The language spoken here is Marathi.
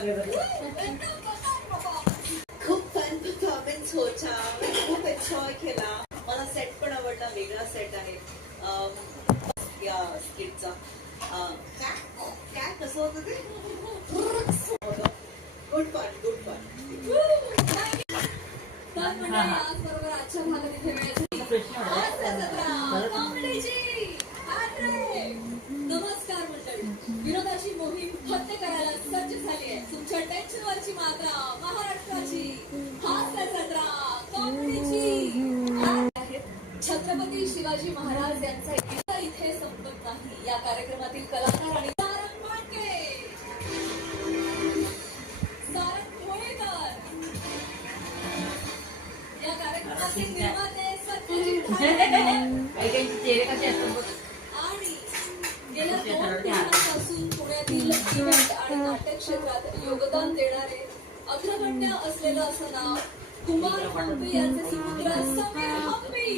खूप फन परफॉर्मन्स होता, खूप एन्जॉय केला. मला सेट पण आवडला, वेगळा सेट आहे या स्किटचा. काय कसं होतं ते? Good fun, good fun. बरोबर आजच्या भागात इथे नमस्कार मंडळी, विरोधाची मोहीम फत्ते करायला सज्ज झाली आहे. तुमच्या टेन्शनवरची मात्रा महाराष्ट्राची हास्य जत्रा कॉमेडीची. छत्रपती शिवाजी महाराज यांचा इथे संपत नाही. या कार्यक्रमातील कलाकार आणि सारंग मांडके, सारंग कोळेकर, या कार्यक्रमातील निर्माते सत्यजित चेहरे कसे असतात आणि गेल्या 2 दशकांपासून पुण्यातील इव्हेंट आणि नाट्य क्षेत्रात योगदान देणारे अग्रगण्य असलेलं असं नाव कुमार हम्पी यांचे सुपुत्र समीर हम्पी.